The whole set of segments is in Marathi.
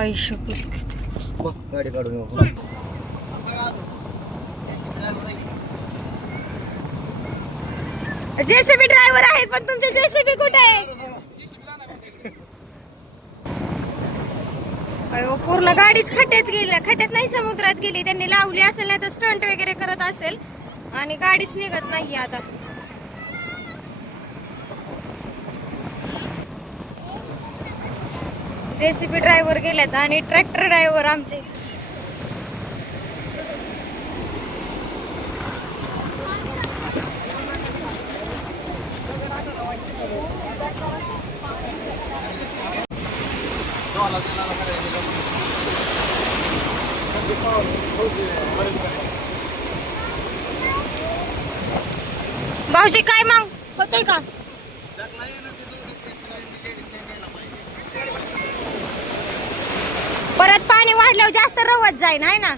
आयुष्य गाडी काढून जेसीबी ड्रायव्हर आहेत, पण तुमचे जेसीबी कुठे आहे? अयो, पूर्ण गाडीच खड्ड्यात गेली. खड्ड्यात नाही, समुद्रात गेली. त्यांनी लावली असेल, नाही तर स्टंट वगैरे करत असेल आणि गाडीच निघत नाहीये आता. जेसीबी ड्रायव्हर गेलेत आणि ट्रॅक्टर ड्रायव्हर आमचे. भाऊजी काय मग होतंय का? परत पाणी वाढल्यावर जास्त रवत जाईल, आहे ना?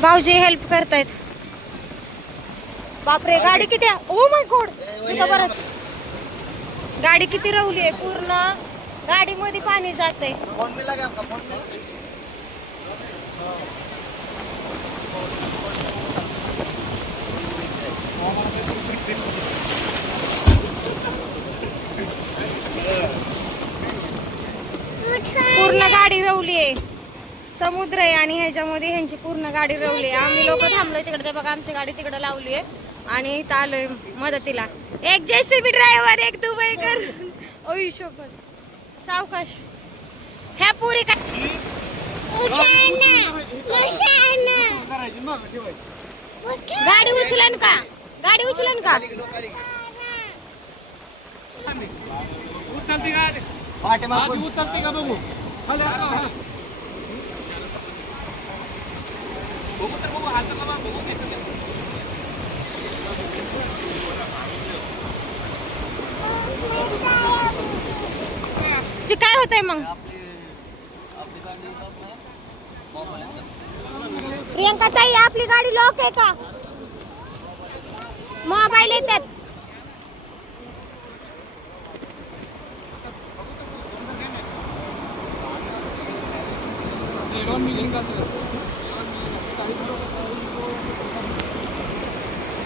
भाऊजी हेल्प करतायत. बापरे, गाडी किती, ओ माय गॉड, इथं बरंच गाडी किती रवली आहे. पूर्ण गाडी मध्ये पाणी जातंय. पूर्ण गाडी रवली आहे. समुद्र आहे आणि ह्याच्यामध्ये ह्यांची पूर्ण गाडी रवली आहे. आम्ही लोक थांबलोय तिकडे. ते बघा, आमची गाडी तिकडे लावली आहे आणि इथं आलोय मदतीला. एक जेसीबी ड्रायव्हर, एक दुबईकर. ओय शोभत, सावकाश. ह्या पुरी काय गाडी उचलन का? गाडी उचलन का? उचलते का बघू. काय होतंय मग? प्रियंका ताई, आपली गाडी लॉक आहे का? मोबाईल येतात.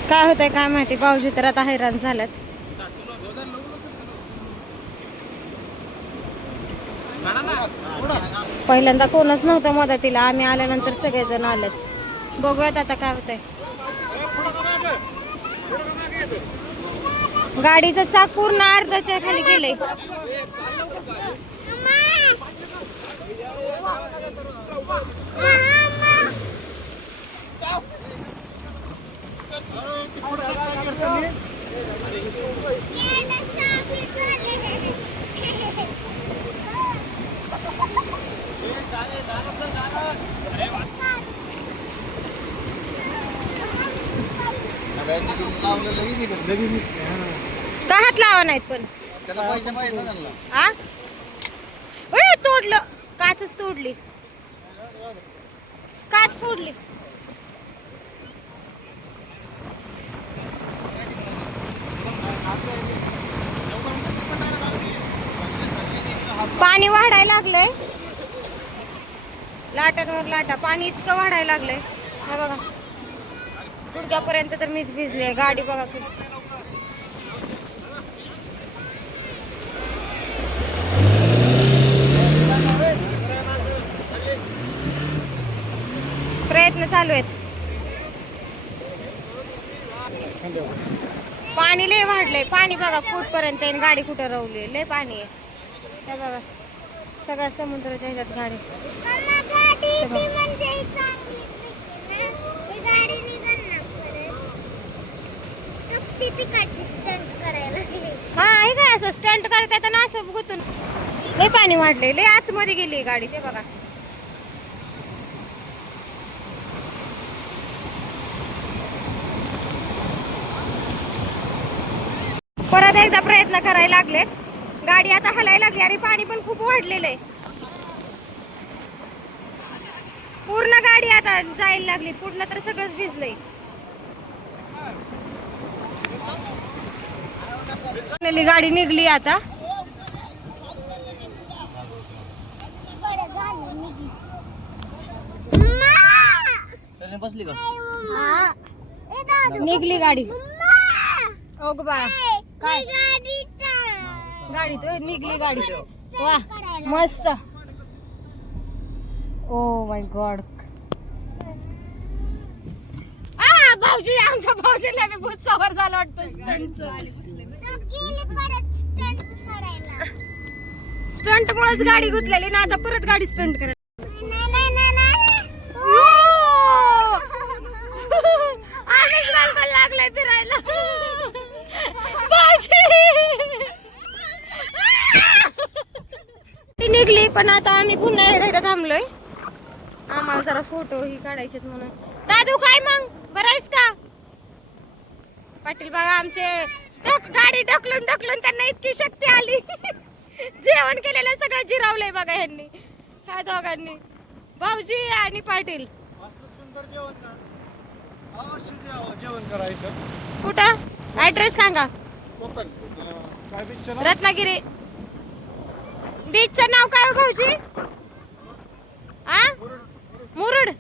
काय होतंय काय माहिती. भाऊजी तर आता हैराण झालेत. पहिल्यांदा कोणच नव्हतं मदतीला. आम्ही आल्यानंतर सगळेजण आलेत. बघूयात आता काय होतंय. गाडीचं चाक पूर्ण अर्ध्याच्या खाली गेलंय. का हात लावा नाहीत पण हा? तोडलं, काचच तोडली, काच फोडली. पाणी वाढायला लागलंय. लाटांवर लाटा पाणी इतकं वाढायला लागलंय. हा बघा, गुडघ्यापर्यंत तर मीच भिजले. गाडी बघा की. प्रयत्न चालू आहेत. पाणी लय वाढलंय. पाणी बघा कुठपर्यंत आहे. गाडी कुठं रवली. लय पाणी आहे. हे बघा, सगळ्या समुद्राच्या ह्याच्यात गाडी. हा, आहे काय असं स्टंट करतात ना, असं गुतून. लय पाणी वाढलंय. लय आतमध्ये गेली गाडी. ते बघा, परत एकदा प्रयत्न करायला लागलेत. गाडी आता हलायला लागली आणि पाणी पण खूप वाढलेलं आहे. पूर्ण गाडी आता जायला लागली. पूर्ण तर सगळंच भिजलंय. गाडी निघली आता. बसली का निघली गाडी. ओ ग बाळा काय गाडी तो निघली गाडी. वा मस्त. Oh my God. भाऊजी आमच्या भाऊजीला मी भूत सवार झालं वाटतं. स्टंट मुळेच गाडी गुतलेली ना. आता परत गाडी स्टंट करत. आम्हीच गलबल लागलाय फिरायला. ती निघली पण आता आम्ही पुन्हा एकदा थांबलोय. आम्हाला जरा फोटो ही काढायचे म्हणून. दादू काय मग बरं आहेस का? पाटील बघा आमचे गाडी ढकलून ढकलून त्यांना इतकी शक्ती आली. जेवण केलेलं सगळं जिरावलंय बघा ह्यांनी, ह्या दोघांनी, भाऊजी आणि पाटील. जेवण करायचं. कुठं ऍड्रेस सांगा. रत्नागिरी. बीचचं नाव काय हो भाऊजी? आ मुरुड.